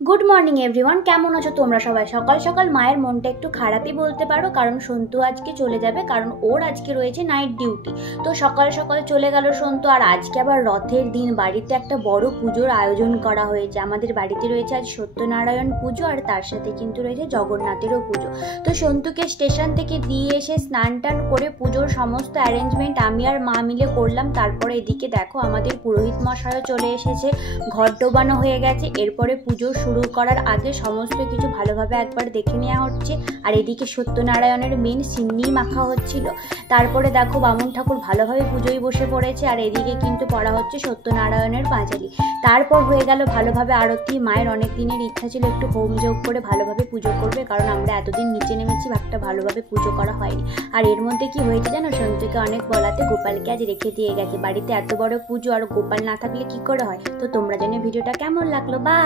Good morning everyone, কেমন আছো তোমরা সবাই? সকাল সকাল মায়ের মনটা একটু খারাপই বলতে পারো, কারণ সন্তু আজকে চলে যাবে, কারণ ওর আজকে রয়েছে নাইট ডিউটি। তো সকাল সকাল চলে গেল সন্তু। আর আজকে আবার রথের দিন, বাড়িতে একটা বড় পুজোর আয়োজন করা হয়েছে। আমাদের বাড়িতে রয়েছে আজ সত্যনারায়ণ পুজো, আর তার সাথে কিন্তু রয়েছে জগন্নাথেরও পুজো। তো সন্তুকে স্টেশন থেকে দিয়ে এসে স্নান টান করে পুজোর সমস্ত অ্যারেঞ্জমেন্ট আমি আর মা মিলে করলাম। তারপরে এদিকে দেখো আমাদের পুরোহিত মশাইও চলে এসেছে, ঘর ডোবানো হয়ে গেছে। এরপরে পুজো শুরু করার আগে সমস্ত কিছু ভালোভাবে একবার দেখে নেওয়া হচ্ছে। আর এদিকে সত্যনারায়ণের মেন সিন্নি মাখা হচ্ছিল। তারপরে দেখো বামুন ঠাকুর ভালোভাবে পুজোয় বসে পড়েছে, আর এদিকে কিন্তু পড়া হচ্ছে সত্যনারায়ণের পাঁচালি। তারপর হয়ে গেল ভালোভাবে আরতি। মায়ের অনেক দিনের ইচ্ছা ছিল একটু হোম যোগ করে ভালোভাবে পুজো করবে, কারণ আমরা এতদিন নিচে নেমেছি, একটা ভালোভাবে পুজো করা হয়নি। আর এর মধ্যে কি হয়েছে জানো, সন্তুকে অনেক বলাতে গোপালকে আজ রেখে দিয়ে গেছে। বাড়িতে এত বড় পুজো আর গোপাল না থাকলে কি করে হয়? তো তোমরা জানো ভিডিওটা কেমন লাগলো। বা